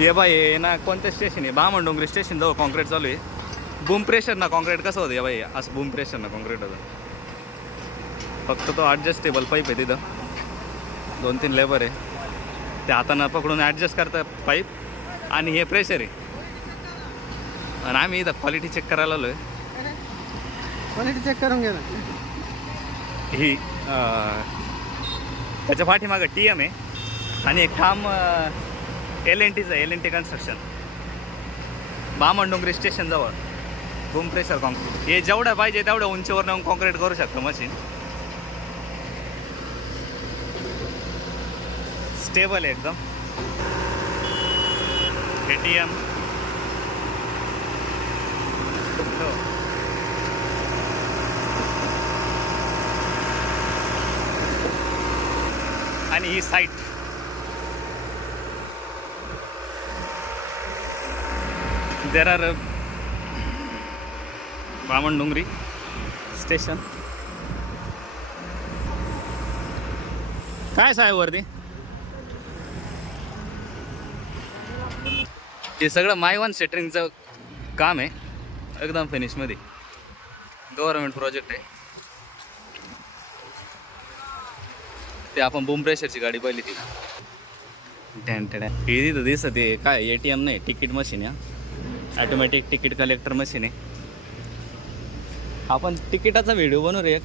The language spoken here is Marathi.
ये बाई हे ना कोणतं स्टेशन आहे बामणडोंगरी स्टेशन जवळ कॉन्क्रीट चालू आहे. बूम प्रेशर ना कॉन्क्रीट कसं होतं या बाई असं बूम प्रेशर ना कॉन्क्रीट होतं. फक्त तो ॲडजस्टेबल पाईप आहे तिथं 2-3 लेबर आहे ते हातानं पकडून ॲडजस्ट करतात पाईप आणि हे प्रेशर आहे. आणि आम्ही इथं क्वालिटी चेक करायला आलो आहे. क्वालिटी चेक करून घे ना. ही त्याच्या पाठीमागं TM आहे आणि एक काम LNTचं LNT कन्स्ट्रक्शन बामणडोंगरी स्टेशन जवळ बूम प्रेशर कॉन्क्रीट. हे जेवढं पाहिजे तेवढ्या उंचीवर नेऊन कॉन्क्रीट करू शकतं मशीन. स्टेबल आहे एकदम. ATM आणि ही site there are Bamandongri station. काय साहेब वरती हे सगळं मायवन सेटरिंगचं काम आहे एकदम फिनिशमध्ये. गव्हर्नमेंट प्रोजेक्ट आहे ते. आपण बूम प्रेशरची गाडी पाहिली ती हे तिथं दिसत आहे काय ATM नाही तिकीट मशीन आहे. ॲटोमॅटिक तिकीट कलेक्टर मशीन आहे. आपण तिकिटाचा व्हिडिओ बनवू रे एक.